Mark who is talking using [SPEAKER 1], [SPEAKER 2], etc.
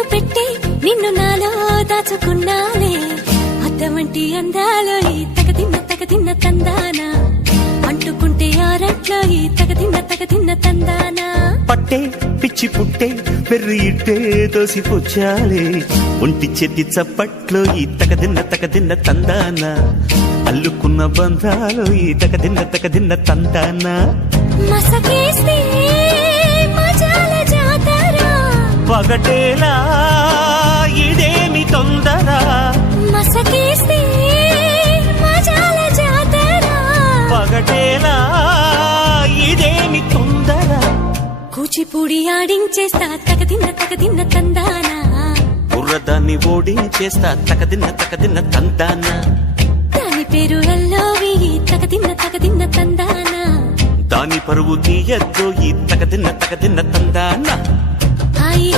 [SPEAKER 1] కన్ను పెట్టి నిన్ను నాలో దాచుకున్నాలే అద్దమంటి అందాలో ఈ తగదిన్న తగదిన్న తందానా. అంటుకుంటే ఆరట్లో ఈ తగదిన్న తగదిన్న తందానా.
[SPEAKER 2] పట్టే పిచ్చి పుట్టే వెర్రి ఇట్టే దోసి పుచ్చాలే ఒంటి చేతి చప్పట్లో ఈ తకదిన్న తకదిన్న తందాన. అల్లుకున్న బంధాలు ఈ తకదిన్న తకదిన్న తందాన.
[SPEAKER 1] మసకేస్తే
[SPEAKER 2] పగటేలా ఇదేమి తొందర?
[SPEAKER 1] మసకేస్తే
[SPEAKER 2] పగటేలా ఇదేమి తొందర?
[SPEAKER 1] కూచిపూడి ఆడించేస్తా తగదిన్న తగదిన్న తందానా?
[SPEAKER 2] బుర్రదాన్ని ఓడించేస్తా తకదిన్న తకదిన్న తందాన?
[SPEAKER 1] దాని పేరు ఎల్లోవి తగదిన్న తగదిన్న తందానా?
[SPEAKER 2] దాని పరువు తీయద్దు ఈ తకదిన్న తకదిన్న తందాన?
[SPEAKER 1] హాయి